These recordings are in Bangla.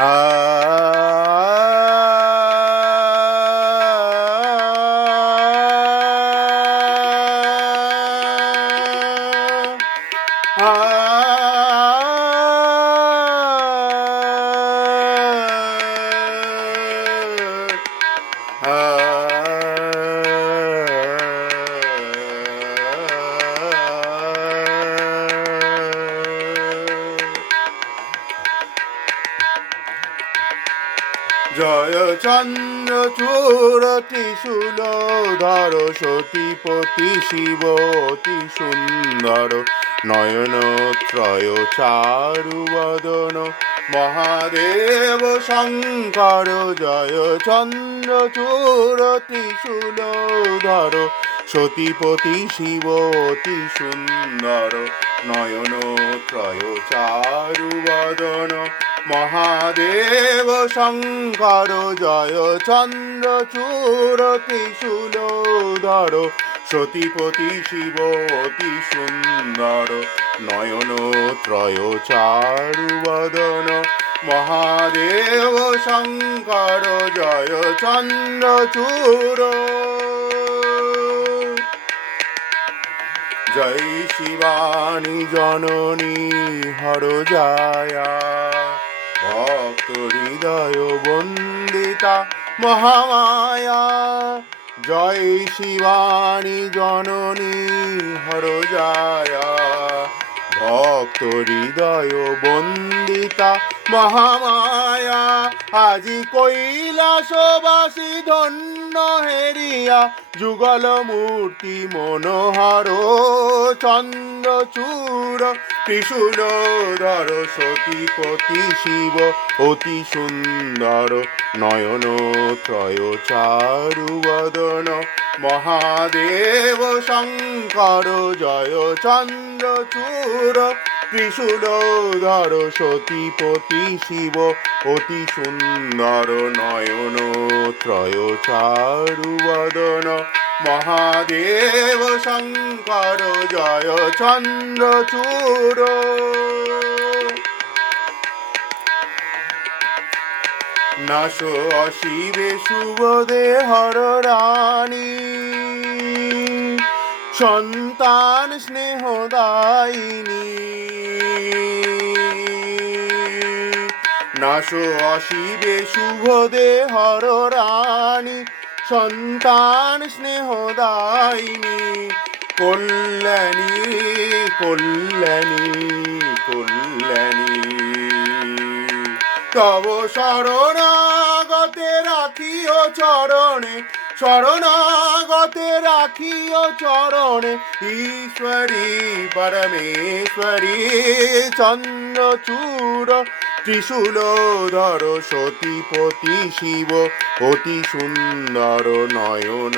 呃 জয় চন্দ্র চূড় ত্রিশূল ধর সতীপতি শিব অতি সুন্দর নয়ন ত্রয় চারু বদন মহাদেব শঙ্কর, জয় চন্দ্র চূড় ত্রিশূল ধর সতীপতি শিব অতি সুন্দর, নয়ন ত্রয় চারু বদন মহাদেব শঙ্কর, জয় চন্দ্র চূড় ত্রিশূল ধর সতীপতি শিব অতি সুন্দর, নয়ন ত্রয় চারু বদন মহাদেব শঙ্কর, জয় চন্দ্র চূড় জয় শিবানী জননী, হর জায়া। ভক্ত হৃদয় বন্দিতা মহামায়া। জয় শিবানী জননী, হর জায়া। ভক্ত হৃদয় বন্দিতা মহামায়া, আজি কৈলাসবাসী ধন্য হেরিয়া, যুগল মূর্তি মনোহর চন্দ্রচূড় ত্রিশূল ধর সতীপতি শিব, অতি সুন্দর নয়ন ত্রয় চারু বদন, মহাদেব শঙ্কর জয় চন্দ্রচূড় ত্রিশূল ধর সতীপতি শিব, অতি সুন্দর নয়ন ত্রয় চারু বদন মহাদেব শঙ্কর জয় চন্দ্রচূড়। নাশ অশিবে শুভদে হর রানী। সন্তান স্নেহদায়িনী। নাশ অশিবে শুভদে হর রানী সন্তান স্নেহদায়িনী কল্যাণী কল্যাণী কল্যাণী। তব শরণাগতে রাখিও চরণে শরণাগতে রাখিও চরণে, ঈশ্বরী, পরমেশ্বরী। চন্দ্রচূড়, ত্রিশূল, ধর, সতীপতি, শিব, অতি সুন্দর, নয়ন,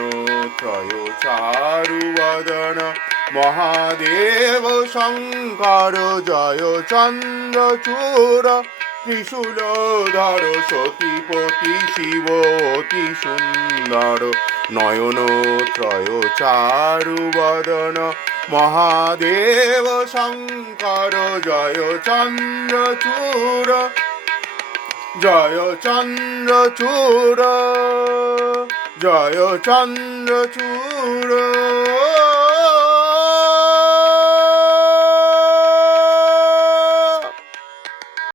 ত্রয়, চারু, বদন, মহাদেব, শঙ্কর, জয়, চন্দ্রচূড়। ত্রিশূল ধর সতীপতি শিব, অতি সুন্দর। নয়ন, ত্রয়, চারু বদন, মহাদেব, শঙ্কর, জয় চন্দ্রচূড়। জয় চন্দ্রচূড় জয় চন্দ্রচূড়।